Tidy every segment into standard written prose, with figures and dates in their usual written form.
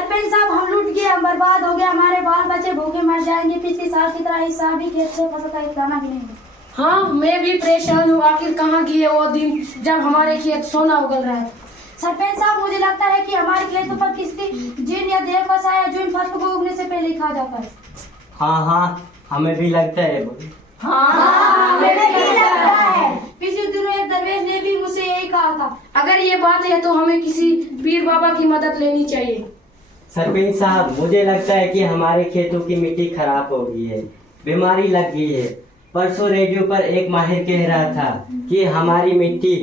सरपंच साहब हम लूट गए, हम बर्बाद हो गए, हमारे बाल बच्चे भूखे मर जाएंगे। पिछले साल की तरह इस साल भी खेत से फसल का एक दाना भी नहीं। हाँ, मैं भी परेशान हूँ। आखिर कहाँ गए वो दिन जब हमारे खेत सोना उगल रहा है। सरपंच साहब मुझे लगता है कि हमारे खेतों पर किसी जिन या देव का साया जो इन फसलों को उगने से पहले ही खा जाता है। हाँ, हमें भी लगता है। हमें भी लगता है। पिछले दिनों एक दरवेश ने भी मुझसे यही कहा था। अगर ये बात है तो हमें किसी पीर बाबा की मदद लेनी चाहिए। सरपंच साहब, मुझे लगता है कि हमारे खेतों की मिट्टी खराब हो गई है, बीमारी लग गई है। परसों रेडियो पर एक माहिर कह रहा था कि हमारी मिट्टी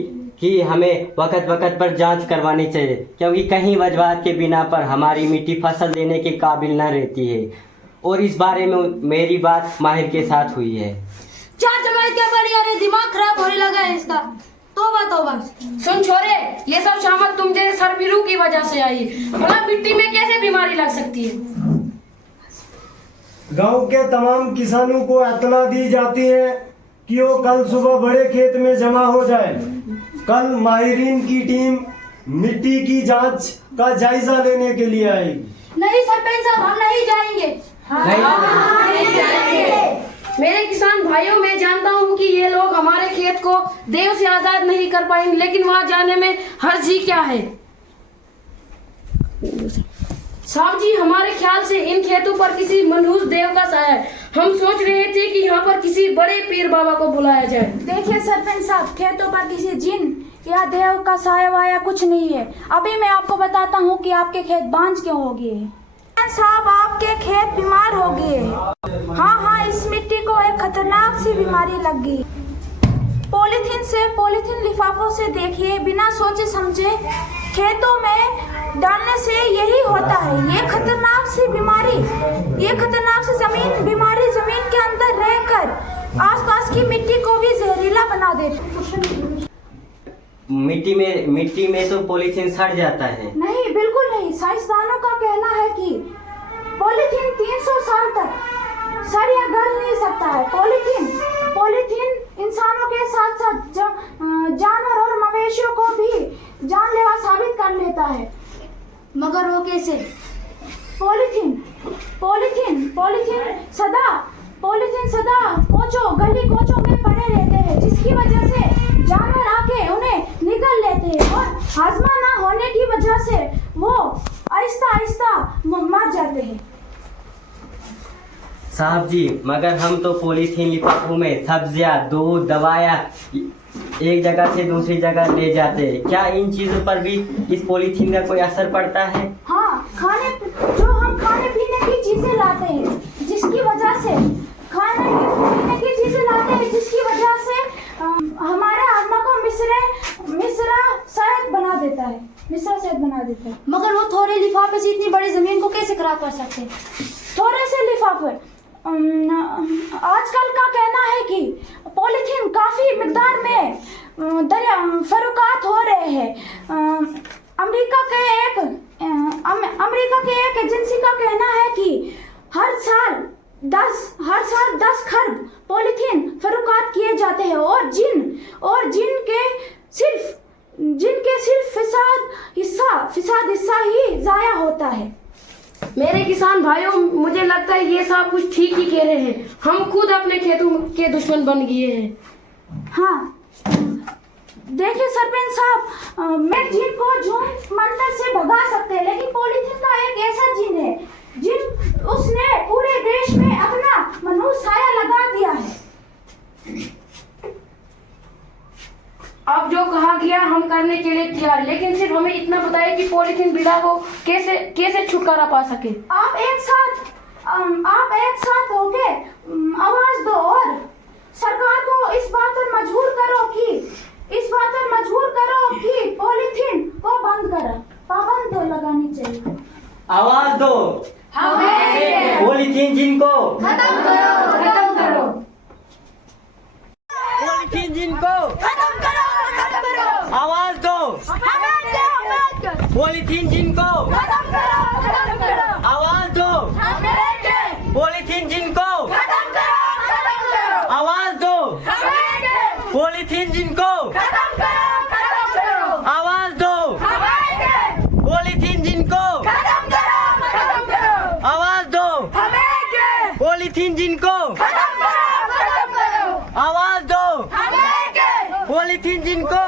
की हमें वक्त वक्त पर जांच करवानी चाहिए, क्योंकि कहीं वजूहात के बिना पर हमारी मिट्टी फसल देने के काबिल न रहती है। और इस बारे में मेरी बात माहिर के साथ हुई है। चार जमाई क्या बड़ी, अरे दिमाग खराब होने लगा है इसका। तौबा तौबा। सुन छोरे, ये सब शामत तुम जैसे सरपीरू की वजह से आई। भला मिट्टी में कैसे बीमारी लग सकती है? गांव के तमाम किसानों को इत्तला दी जाती है कि वो कल सुबह बड़े खेत में जमा हो जाए। कल माहिरीन की टीम मिट्टी की जांच का जायजा लेने के लिए आएगी। नहीं सरपंच साहब, हम नहीं जाएंगे। नहीं जाएंगे। मेरे किसान भाइयों, मैं जानता हूँ कि ये लोग हमारे खेत को देव से आजाद नहीं कर पाएंगे, लेकिन वहाँ जाने में हर्ज ही क्या है? साहब जी, हमारे ख्याल से इन खेतों पर किसी मनहूस देव का साया है। हम सोच रहे थे कि यहाँ पर किसी बड़े पीर बाबा को बुलाया जाए। देखिए सरपंच साहब, खेतों पर किसी जिन या देव का साया वाया कुछ नहीं है। अभी मैं आपको बताता हूँ कि आपके खेत बांझ क्यों हो गए। साहब, आपके खेत बीमार हो गए। हाँ, इस मिट्टी को एक खतरनाक सी बीमारी लग गई। पॉलीथीन लिफाफों से देखिए, बिना सोचे समझे खेतों में डालने से यही होता है। ये खतरनाक सी बीमारी जमीन के अंदर रहकर आसपास की मिट्टी को भी जहरीला बना देती। मिट्टी में तो पॉलीथीन सड़ जाता है। नहीं, बिल्कुल नहीं। साइंसदानों का कहना है कि पॉलीथीन 300 साल तक सड़ या गल नहीं सकता है। पॉलीथीन इंसानों के साथ साथ जानवर और मवेशियों को भी जानलेवा साबित कर लेता है। मगर वो कैसे? पॉलीथीन सदा गली कोचों में पड़े रहते हैं, जिसकी वजह से जानवर आके उन्हें निगल लेते हैं और हाजमा ना होने की वजह से वो आहिस्ता मर जाते हैं। साहब जी, मगर हम तो पॉलीथीन लिफाफों में सब्जियां, दूध, दवाइयाँ एक जगह से दूसरी जगह ले जाते हैं। क्या इन चीजों पर भी इस पॉलीथीन का कोई असर पड़ता है? हाँ, हम खाने पीने की चीजें लाते हैं, जिसकी वजह से हमारे आत्मा को मिश्रा शहद बना देता है। मगर वो थोड़े लिफाफे से इतनी बड़ी जमीन को कैसे खराब कर सकते हैं? थोड़े से लिफाफे। आजकल का कहना है कि पॉलीथीन काफी मिकदार में फरोख्त हो रहे हैं। अमेरिका के एक एजेंसी का कहना है कि हर साल 10 खरब पॉलीथीन फरोख्त किए जाते हैं और जिनके सिर्फ फीसद हिस्सा ही जाया होता है। मेरे किसान भाइयों, मुझे लगता है ये सब कुछ ठीक ही कह रहे हैं। हम खुद अपने खेतों के दुश्मन बन गए हैं। हाँ, देखिए सरपंच साहब, मैं जिन को जून मंदिर से भगा सकते हैं, लेकिन पॉलीथीन का एक ऐसा जिन है उसने पूरे देश में अपना मनहूस साया लगा दिया है। अब जो कहा गया हम करने के लिए तैयार, लेकिन सिर्फ हमें इतना बताइए कि पॉलीथीन बिड़ा को कैसे छुटकारा पा सके। आप एक साथ होके आवाज दो और सरकार को इस बात पर मजबूर करो कि पॉलीथीन को पाबंद लगानी चाहिए। आवाज दो, पॉलीथीन जिनको खत्म करो। पॉलीथीन जिनको खत्म करो। आवाज दो, पॉलीथीन जिनको खत्म करो। आवाज दो, पॉलीथीन जिनको आवाज दो, पॉलीथीन जिनको आवाज दो, पॉलीथीन जिनको जिनको आवाज दो, पॉलीथीन जिनको